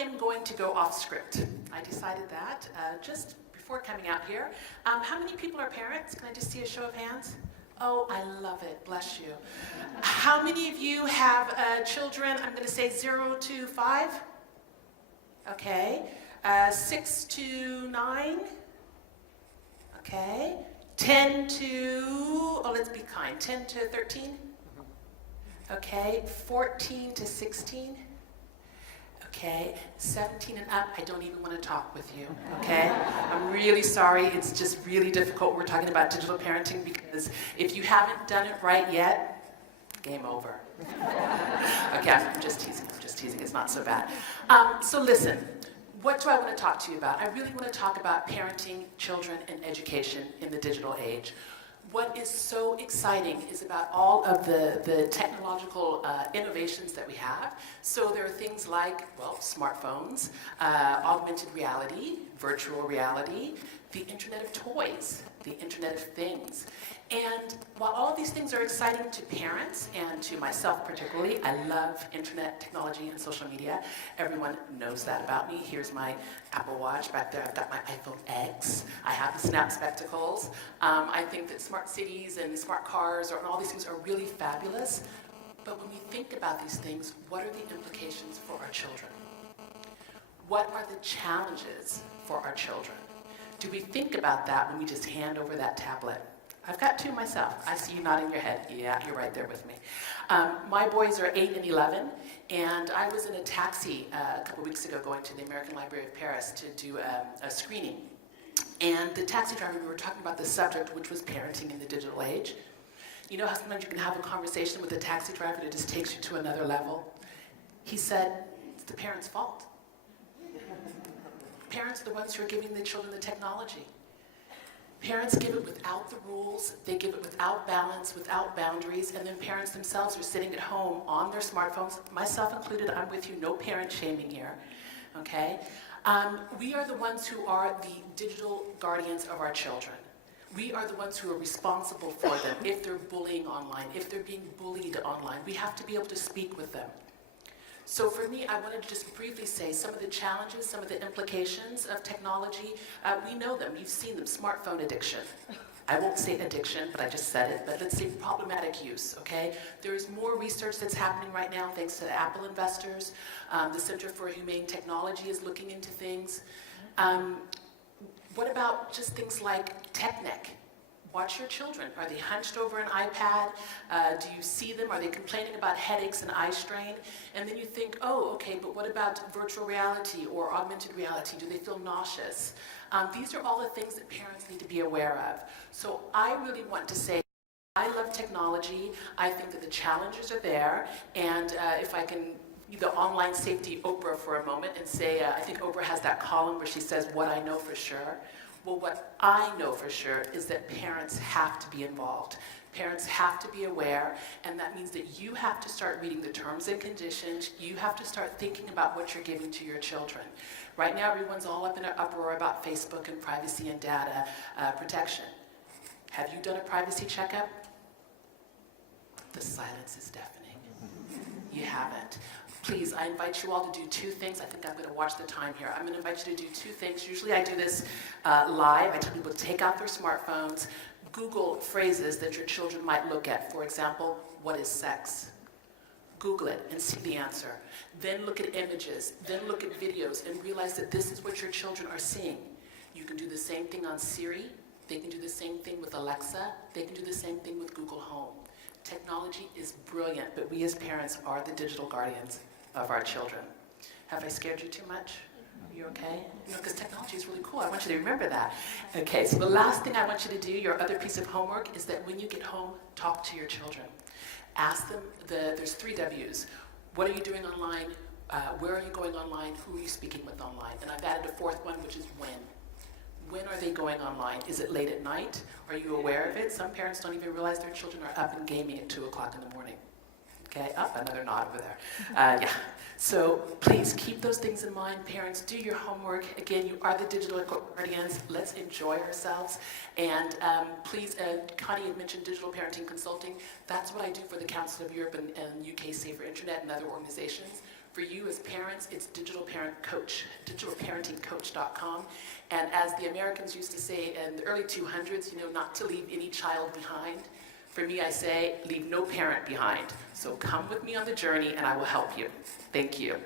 am going to go off script. I decided that just before coming out here. How many people are parents? Can I just see a show of hands? Oh, I love it. Bless you. How many of you have children, I'm going to say 0 to 5? Okay. 6 to 9? Okay. 10 to, oh, let's be kind, 10 to 13? Okay. 14 to 16? Okay, 17 and up, I don't even want to talk with you, okay? I'm really sorry, it's just really difficult. We're talking about digital parenting because if you haven't done it right yet, game over. Okay, I'm just teasing, it's not so bad. So listen, what do I want to talk to you about? I really want to talk about parenting children and education in the digital age. What is so exciting is about all of the technological innovations that we have. So there are things like, well, smartphones, augmented reality, virtual reality, the Internet of Toys, the Internet of Things. And while all of these things are exciting to parents and to myself particularly, I love internet technology and social media. Everyone knows that about me. Here's my Apple Watch back there. I've got my iPhone X. I have the Snap spectacles. I think that smart cities and smart cars and all these things are really fabulous. But when we think about these things, what are the implications for our children? What are the challenges for our children? Do we think about that when we just hand over that tablet? I've got two myself. I see you nodding your head. Yeah, you're right there with me. My boys are 8 and 11, and I was in a taxi a couple weeks ago going to the American Library of Paris to do a screening. And the taxi driver, we were talking about the subject, which was parenting in the digital age. You know how sometimes you can have a conversation with a taxi driver that just takes you to another level? He said, it's the parents' fault. Parents are the ones who are giving the children the technology. Parents give it without the rules, they give it without balance, without boundaries, and then parents themselves are sitting at home on their smartphones, myself included. I'm with you, no parent shaming here, okay? We are the ones who are the digital guardians of our children. We are the ones who are responsible for them if they're bullying online, if they're being bullied online. We have to be able to speak with them. So for me, I wanted to just briefly say some of the challenges, some of the implications of technology. We know them, we've seen them, smartphone addiction. I won't say addiction, but I just said it, but let's say problematic use, okay? There's more research that's happening right now thanks to the Apple investors. The Center for Humane Technology is looking into things. What about just things like tech neck? Watch your children. Are they hunched over an iPad? Do you see them? Are they complaining about headaches and eye strain? And then you think, oh, okay, but what about virtual reality or augmented reality? Do they feel nauseous? These are all the things that parents need to be aware of. So I really want to say, I love technology. I think that the challenges are there. And if I can the online safety Oprah for a moment and say, I think Oprah has that column where she says, what I know for sure. Well, what I know for sure is that parents have to be involved. Parents have to be aware, and that means that you have to start reading the terms and conditions. You have to start thinking about what you're giving to your children. Right now, everyone's all up in an uproar about Facebook and privacy and data protection. Have you done a privacy checkup? The silence is deafening. You haven't. Please, I invite you all to do two things. I think I'm going to watch the time here. I'm going to invite you to do two things. Usually I do this live. I tell people to take out their smartphones, Google phrases that your children might look at. For example, what is sex? Google it and see the answer. Then look at images. Then look at videos and realize that this is what your children are seeing. You can do the same thing on Siri. They can do the same thing with Alexa. They can do the same thing with Google Home. Technology is brilliant, but we as parents are the digital guardians of our children. Have I scared you too much? Are you okay? You know, because technology is really cool. I want you to remember that. Okay, so the last thing I want you to do, your other piece of homework, is that when you get home, talk to your children. Ask them, there's 3 W's. What are you doing online? Where are you going online? Who are you speaking with online? And I've added a 4th one, which is when. When are they going online? Is it late at night? Are you aware of it? Some parents don't even realize their children are up and gaming at 2 o'clock in the morning. Okay, another nod over there. Yeah, so please keep those things in mind. Parents, do your homework. Again, you are the digital guardians. Let's enjoy ourselves. And please, Connie had mentioned digital parenting consulting. That's what I do for the Council of Europe and UK Safer Internet and other organizations. For you as parents, it's digitalparentingcoach.com. And as the Americans used to say in the early 200s, not to leave any child behind. For me, I say, leave no parent behind. So come with me on the journey and I will help you. Thank you.